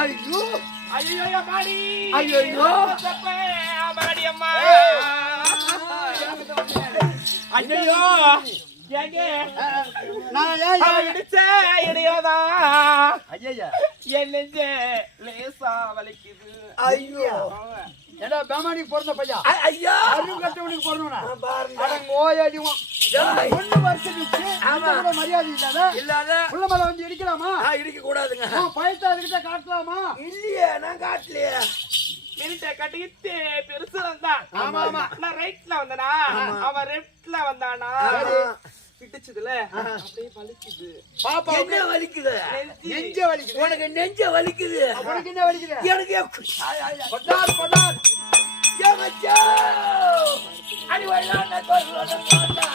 ஐயோ ஐயோ மாடி ஐயோ மாடி அம்மா ஐயோ ஏங்க நான் இடிச்ச இடியோதா ஐயா என் நெஞ்ச லேசா வலிக்குது. ஐயோ ஏடா பேமானி பிறந்த பையா ஐயா அறிவு கட்டவனுக்கு பிறந்தவனா அட ஓயாடிவான் 1 வருஷத்துக்கு ஆமா மரியாதை இல்லாத உள்ள மேல வந்து இடிக்கலாமா? இடிக்க கூடாதுங்க. பயத்தை அதுக்கிட்ட காட்டலாமா? இல்லையே நான் காட்டலையே. மினிட்ட கட்டிக்கிட்டு பெருசு வந்தான். ஆமா ஆமா நான் ரைட்ல வந்தனா அவன் லெஃப்ட்ல வந்தானா பிடிச்சதுல அப்படியே வலிக்குது. பாப்பா என்ன வலிக்குது? நெஞ்ச வலிக்குது. உனக்கு நெஞ்ச வலிக்குது. உனக்கு என்ன வலிக்குது? எனக்கு கொட்டார் ஏ மச்சா அடி வயலான கோர்லோட போடா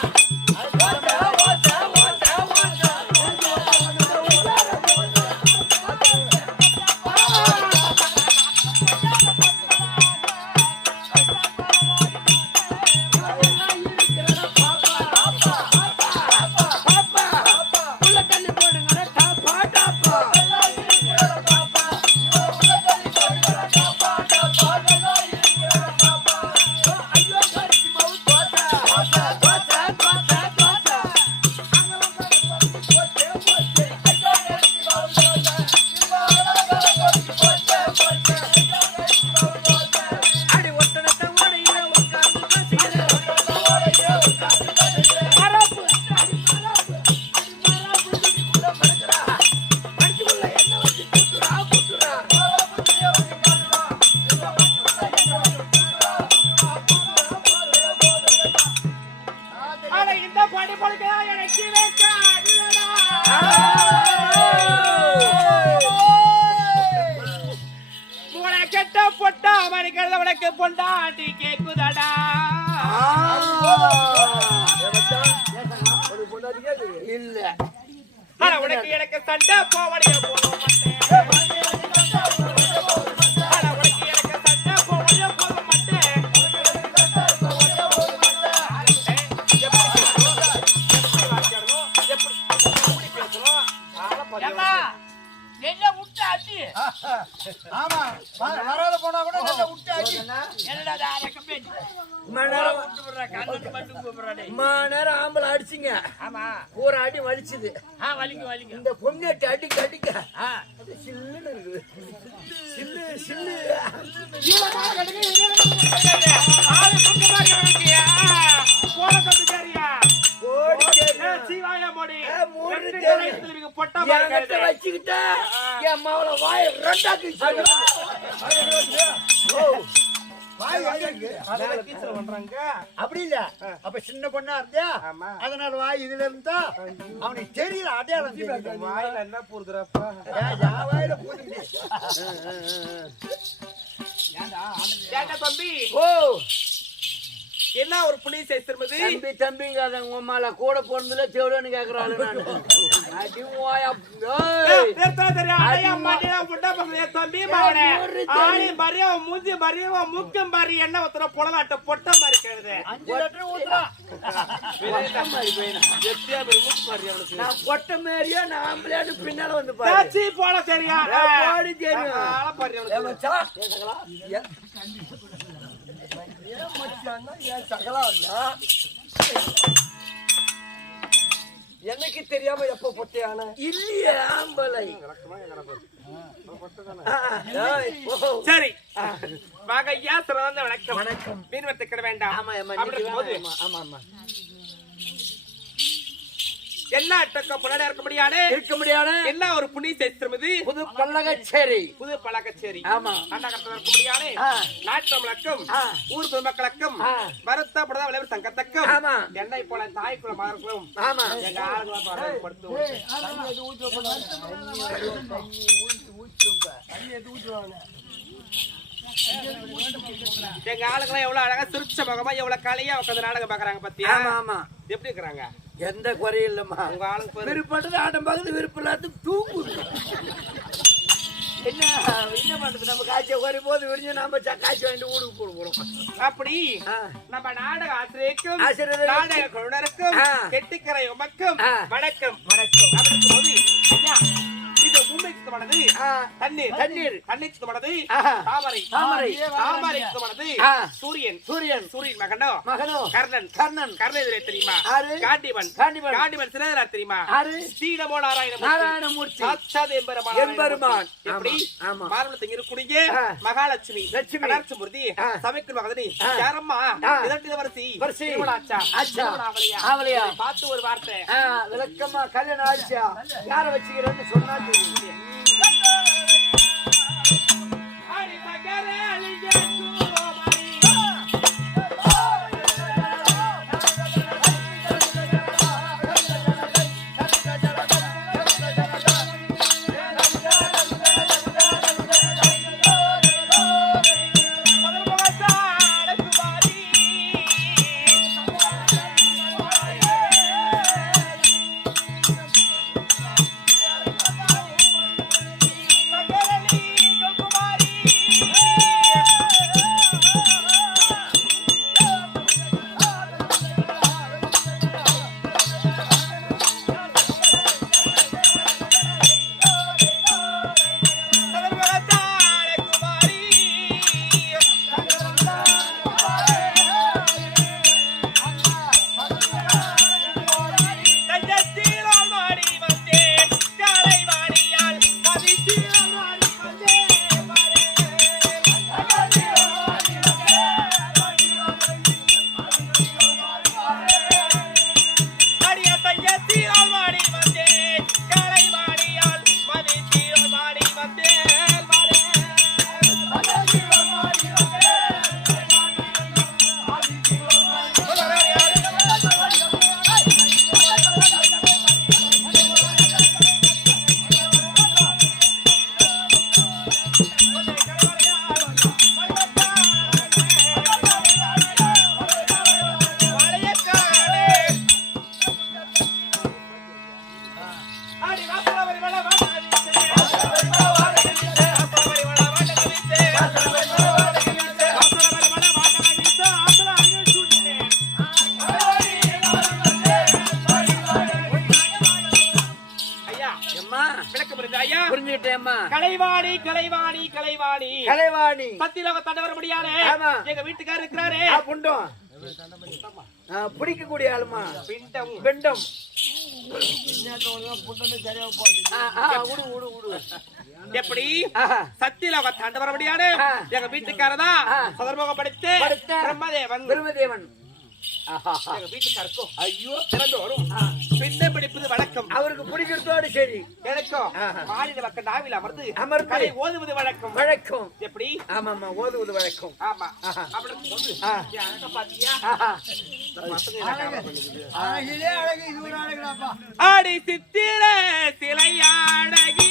பொண்டாட்டி கேக்குதடா இல்ல உனக்கு எனக்கு சண்டை போவடைய போட மாட்டேன். உனக்கு எனக்கு சண்டை போவடைய போட மாட்டேன். எப்படி பேசணும்? என்ன விட்டு அடி. ஆமா வராத போனா கூட நல்ல விட்டு அடி. என்னடா அரக்கமே நேரம் ஆம்பளை அடிச்சிங்க. ஆமா ஒரு அடி வலிச்சுது. வலிங்க இந்த பொண்ணு அடிக்க அடிக்க சில்லுன்னு இருக்குது. சில்லு சில்லு வச்சுக்கிட்ட என் மாவள வாய ரெண்டாக்கி அப்படி இல்ல அப்ப சின்ன பொண்ணா இருந்தியா அதனால வாய் இதுல இருந்தா அவனுக்கு தெரியல அடையாளம் வாயில என்ன போடுறப்பா வாயில போடுங்க தம்பி ஓ என்ன ஒரு புலிஸ் திரும்பது தம்பி தம்பிங்க உமால கூட போனதுல தேவலன்னு கேக்குறாள். தம்பி மூஞ்சி மரிய முக்கம் பாரி என்ன ஒருத்தர புலலாட்ட பொட்ட மாதிரி கேக்குது. பொட்ட மாதிரியா நான் ஆம்பளையாடு பின்னால வந்து பாரு போட சரியா எனக்கு தெரியாம எப்ப பொட்டையான இல்லையே ஆம்பளை. சரி வாங்க ஐயா சிறந்த வணக்கம். வணக்கம் மீன் வர்த்திக்க வேண்டாம். ஆமா ஆமா எல்லா டக்க புனடா இருக்க முடியாது என்ன ஒரு புனி சேர்த்துமது புது பல்லகச்சேரி ஆமா அண்டகட்ட இருக்க முடியாது. நாட்டு வழக்கம் ஊர் பொதுமக்களுக்கும் வருத்தப்படாத விளைவு சங்கத்துக்கும் என்னை போல தாய்க்குள்ள மகர்களும் ஆமா எங்க ஆளுங்களை படுத்து எங்க ஆளுங்களை எவ்வளவு அழகா சிரிச்ச முகமா எவ்வளவு கலையா உட்காந்து நாடகம் பாக்குறாங்க பத்தியா? ஆமா எப்படி இருக்கிறாங்க? எந்த குறையும் இல்லம்மா. உங்க ஆளுங்க விருப்பப்பட்டது ஆட்டம் பார்க்குது, விருப்பம் இல்லாத தூங்குது. என்ன என்ன பண்றது? நம்ம காய்ச்சல் குறையும் போது விரிஞ்சு நாம காய்ச்சி வாங்கிட்டு ஊருக்கு கொடுக்கணும். அப்படி நம்ம நாடக ஆசிரியருக்கும் நாடக குழுனருக்கும் கெட்டிக்கரை உமக்கும் வணக்கம். வணக்கம். இந்த மும்பைக்கு சுத்தமானது தண்ணீர் தண்ணீர் தண்ணீர் சுத்தமானது ஆஹா. தாமரை தாமரை தாமரை சுத்தமானது ஆ. சூரியன் சூரியன் சூரியன் மகனோ மகனோ கர்ணன் கர்ணன் கர்ணேந்திரே தெரியுமா ஆறு காண்டிவன் காண்டிவன் காண்டிவன் சிறந்தரா தெரியுமா ஆறு ஸ்ரீநமோ நாராயணமூர்த்தி சாட்சாத் எம்பெருமான் எம்பெருமான். எப்படி ஆமா. மார்பளத்தில் இருக்கக்கூடிய ஆ. மகாலட்சுமி லட்சுமி. கடாட்சமூர்த்தி ஆ. சமைக்கும் மகதனி ஆ. யாரம்மா ஆ. இதற்கு வரிசை வரிசை. திருமணாச்சா ஆச்சா. திருமணம் ஆகலையா? ஆகலையா? இதை பார்த்து ஒரு வார்த்தை விளக்கமா கல்யாணம் ஆச்சா யார வச்சுக்கிறேன்னு சொன்னா தெரியும் ஆடி மகரே அழிஞ்சே தூமாரி. புரிஞ்சுக்கிட்டேம்மா. கலைவாணி கலைவாணி கலைவாணி கலைவாணி பத்திலவ தடவர முடியாது. ஆமா. எங்க வீட்டுக்காரர் இருக்கிறாரு. புண்டம் பிடிக்கக்கூடிய ஆளுமா பிண்டம் பெண்டம் எப்படி சத்தியலோக தாண்டவர முடியாது. எங்க வீட்டுக்காரதான் சதர்முகப்படுத்தி பிரம்மதேவன் பிரம்மதேவன் எங்க வீட்டுக்காருக்கும் ஐயோ திறந்து வரும் பின்ன பிடிப்பது வழக்கம். அவருக்கு பிடிக்கிறதோடு சரி எனக்கும் மாநில மக்கள் நாவில் அமர்ந்து அமர்ந்து கலை ஓதுவது வழக்கம். வழக்கம் எப்படி? ஆமாமா ஓதுவது வழக்கம். ஆமா. அப்படி இருக்கும்போது அழகா பாத்தியா? ஆடி சித்திர சிலையாடகி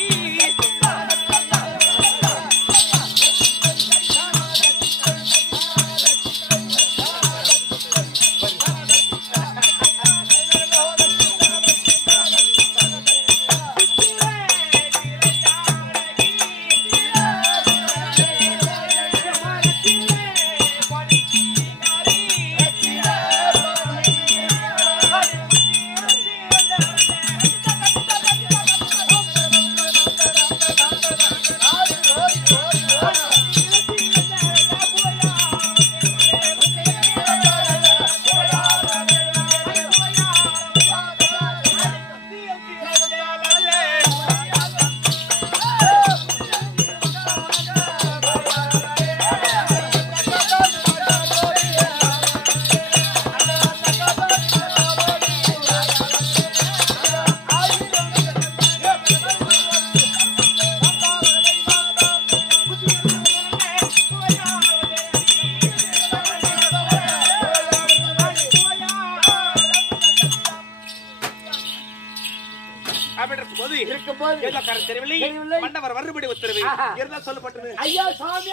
தெரியவில்லை. மண்டவர் வறுபடி உத்தரவு இருந்தா சொல்லப்பட்டது. ஐயா சாமி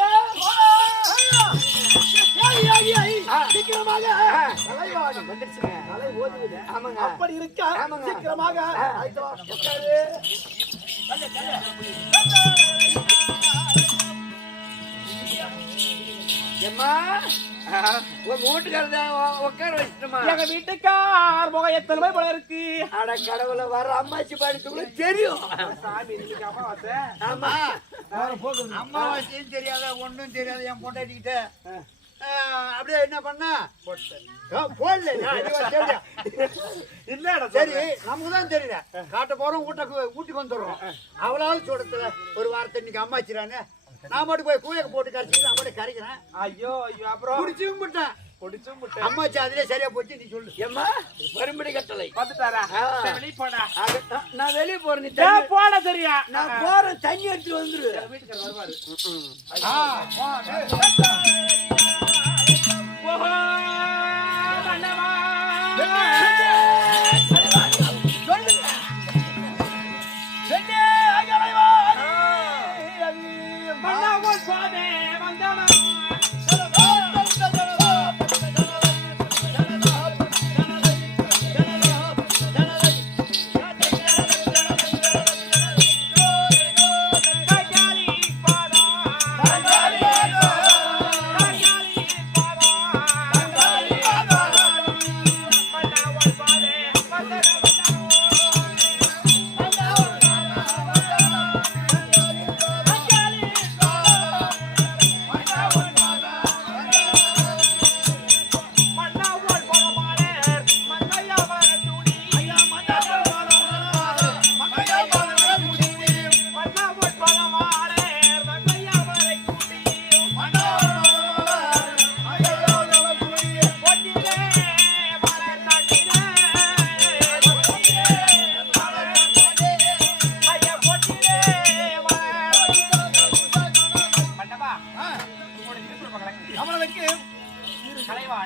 சீக்கிரமாக அப்படி இருக்கா சீக்கிரமாக எம்மா உங்க வீட்டுக்காரர் உட்கார வச்சுட்டுமா? எங்க வீட்டுக்கார் முகம் எத்தனை போய் போல இருக்கு. அட கடவுளை வர அம்மாச்சி பாடிச்சுக்குள்ள தெரியும். சாமி இன்னைக்கு அமாவாசை. ஆமா அம்மாவாசையும் தெரியாத ஒண்ணும் தெரியாத என் பொண்டாட்டிக்கிட்ட அப்படியே என்ன பண்ணா போடல இல்லடா சரி நமக்கு தான் தெரியல காட்ட போறோம் ஊட்டிக்கு வந்துடுறோம் அவளாவது சொல்றதுல ஒரு வாரத்தை இன்னைக்கு அம்மாச்சிரானே நான் மட்டும் போய் கூயக்க போட்டு கரைச்சிட்டு நான் மட்டும் கரைக்கிறேன். ஐயோ ஐயோ அப்புறம் குடிச்சும் விட்டேன் குடிச்சும் விட்டேன். அம்மாச்சி அதுலயே சரியா போச்சு நீ சொல்லு. ஏம்மா மறுபடி கட்டளை வந்துட்டாரா? வெளியே போடா. நான் வெளியே போறேன். நீ போட சரியா? நான் போறேன் தண்ணி எடுத்துட்டு வந்துரு. வீட்டுக்காரர் வருவாரு.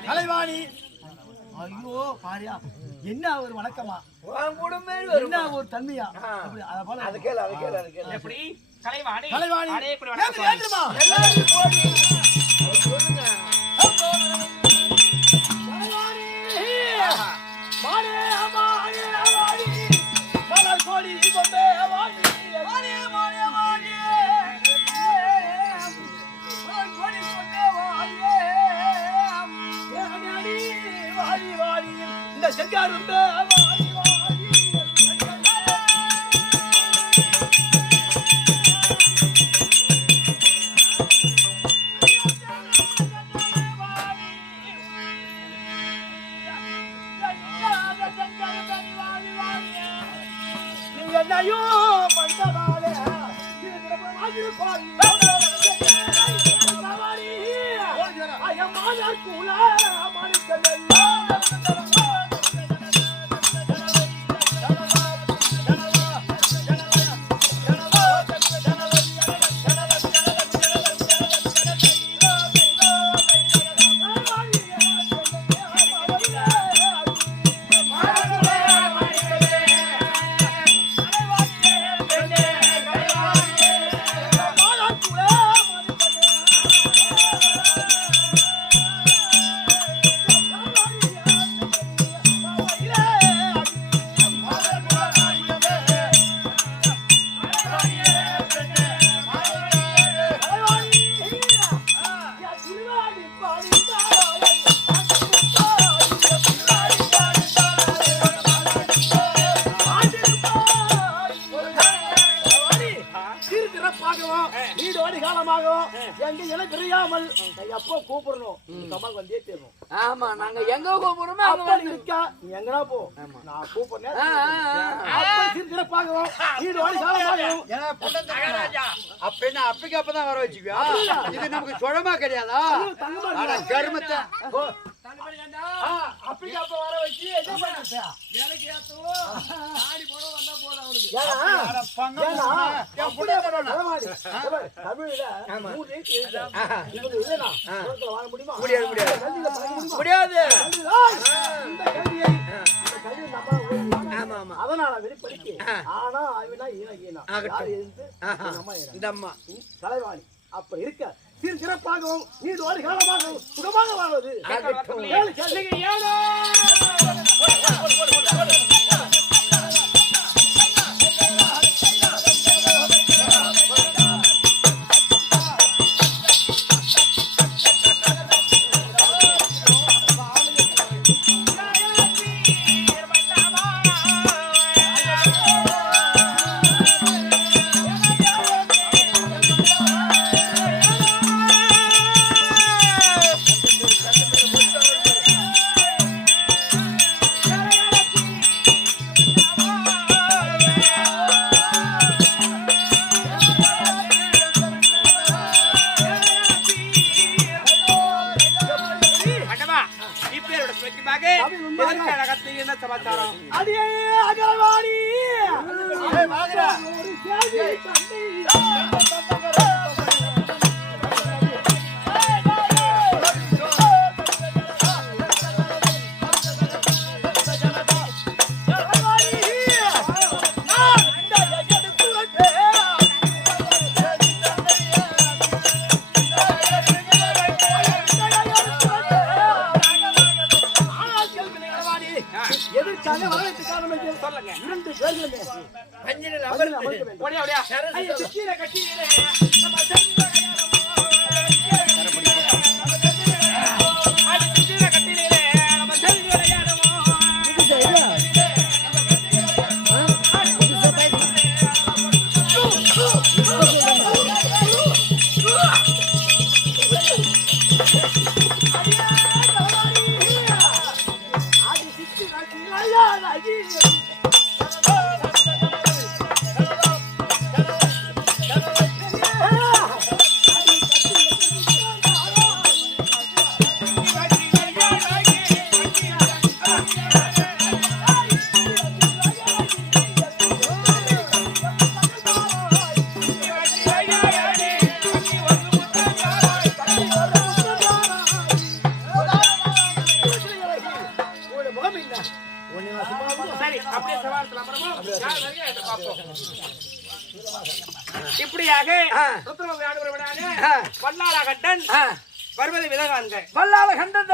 கலைவாணி ஐயோ பாரியா என்ன ஒரு வணக்கமா என்ன ஒரு தன்மையா அது கேளு அது கேளு அது கேளு. எப்படி கலைவாணி கலைவாணி அடே இப்படி வணக்கம் ஏத்துமா எல்லாரும் போடி சொல்லுங்க. கலைவாணி மானே அம்மாடி அம்மாடி மலர் கோடி கொண்டே வாடி மானே மானே மானே மலர் கோடி கொண்டே வாடி ஏடி வாடி வாடி இந்த செங்காருண்டே வாடி வாடி என்னையோ மண்டபாலே எப்போ கூப்பிடணும் சமாக்கு வந்தே தேரணும். ஆமா நாங்க எங்க கூப்பிடுறோமோ அப்ப இருக்கா நீ எங்கடா போ நான் கூப்பிடுறேன் அப்ப சிறப்பாகவும் வீடு வாடி காலமாகவும் அப்ப என்ன அப்பக்கு அப்பதான் வர வச்சுக்கியா இது நமக்கு சுழமா கிடையாதா கருமத்தை அப்பக்கு அப்ப வர வச்சு என்ன பண்ண வேலைக்கு ஏத்தவும் ஆடி போட வந்தா போதும் அவனுக்கு தமிழ்ல வாழ முடியுமா முடியாது. அதனால வெளிப்படுத்தி ஆனா அவனா இந்த அம்மா கலைவாணி அப்ப இருக்க சீர் சிறப்பாகவும் நீர் வாழி காலமாகவும் சுகமாக வாழ்வது எதற்காக வரவேற்று காரணம் சொல்லுங்க. 2 பேர்களுமே பஞ்சினில் அமர்ந்து அமர்ந்து வேண்டும். ஓடியா ஓடியா சரசு ஐயா சொல்லு. சித்திர கட்டிலே நம்ம செல்வ அது சித்திர கட்டிலே நம்ம செல்வ விளையாடுவோம் சரி அப்படியே சவாலத்துல அப்புறமா யார் வரைக்கும் என்று பார்ப்போம். இப்படியாக ருத்ரம விளையாடுபவனான வல்லாளகண்டன் வருவதை விதகாண்க வல்லாள கண்டன்